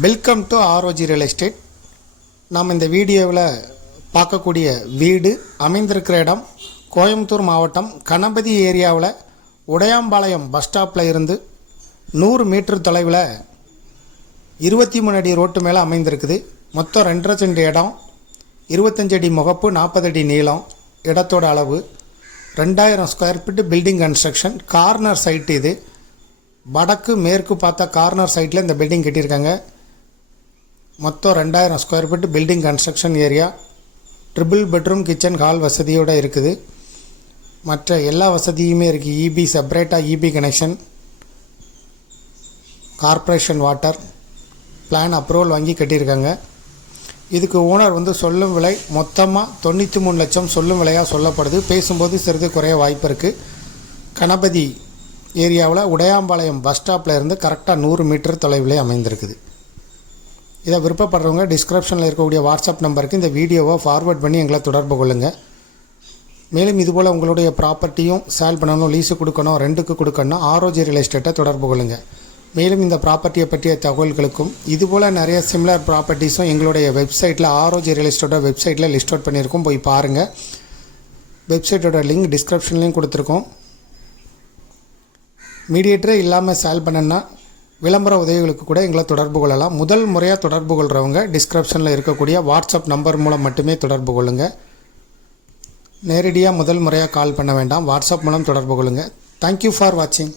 Welcome to ROG real estate. நாம் இந்த வீடியோவில் பார்க்கக்கூடிய வீடு அமைந்திருக்கிற இடம் கோயம்புத்தூர் மாவட்டம் கணபதி ஏரியாவில் உடையாம்பாளையம் பஸ் ஸ்டாப்பில் இருந்து 100 மீட்டர் தொலைவில் 23 அடி ரோட்டு மேலே அமைந்திருக்குது. மொத்தம் 2.5 சென்ட் இடம், 25 அடி முகப்பு, 40 அடி நீளம். இடத்தோட அளவு 2000 square feet. Building construction corner site. இது வடக்கு மேற்கு பார்த்த கார்னர் சைட்டில் இந்த பில்டிங் கட்டியிருக்காங்க. மொத்தம் 2000 square feet building construction area. Triple bedroom kitchen hall வசதியோடு இருக்குது. மற்ற எல்லா வசதியுமே இருக்குது. இபி செப்பரேட்டாக EB connection, corporation water, plan approval வாங்கி கட்டியிருக்காங்க. இதுக்கு ஓனர் சொல்லும் விலை மொத்தமாக 93 லட்சம் சொல்லும் விலையாக சொல்லப்படுது. பேசும்போது சிறிது குறைய வாய்ப்பு இருக்குது. கணபதி ஏரியாவில் உடையாம்பாளையம் பஸ் ஸ்டாப்பில் இருந்து கரெக்டாக 100 மீட்டர் தொலைவிலே அமைந்திருக்குது. இதை விருப்பப்படுறவங்க டிஸ்கிரிப்ஷனில் இருக்கக்கூடிய வாட்ஸ்அப் நம்பருக்கு இந்த வீடியோவை ஃபார்வர்ட் பண்ணி எங்களை தொடர்பு கொள்ளுங்கள். மேலும் இதுபோல் உங்களுடைய ப்ராப்பர்ட்டியும் சேல் பண்ணணும், லீஸு கொடுக்கணும், ரெண்டுக்கு கொடுக்கணும், ஆர்ஓஜி ரியல் எஸ்டேட்டை தொடர்பு கொள்ளுங்கள். மேலும் இந்த ப்ராப்பர்ட்டியை பற்றிய தகவல்களுக்கும் இதுபோல் நிறைய சிமிலர் ப்ராப்பர்ட்டிஸும் எங்களுடைய வெப்சைட்டில் ஆர்ஓஜி ரியல் எஸ்டேட்டோட வெப்சைட்டில் லிஸ்ட் அவுட் பண்ணியிருக்கோம். போய் பாருங்கள். வெப்சைட்டோட லிங்க் டிஸ்கிரிப்ஷன்லேயும் கொடுத்துருக்கோம். மீடியேட்டரே இல்லாமல் சேல் பண்ணணுன்னா விளம்பர உதவிகளுக்கு கூட எங்களை தொடர்பு கொள்ளலாம். முதல் முறையாக தொடர்பு கொள்கிறவங்க டிஸ்கிரிப்ஷனில் இருக்கக்கூடிய வாட்ஸ்அப் நம்பர் மூலம் மட்டுமே தொடர்பு கொள்ளுங்கள். நேரடியாக முதல் முறையாக கால் பண்ண வேண்டாம், வாட்ஸ்அப் மூலம் தொடர்பு கொள்ளுங்கள். தேங்க்யூ ஃபார் வாட்சிங்.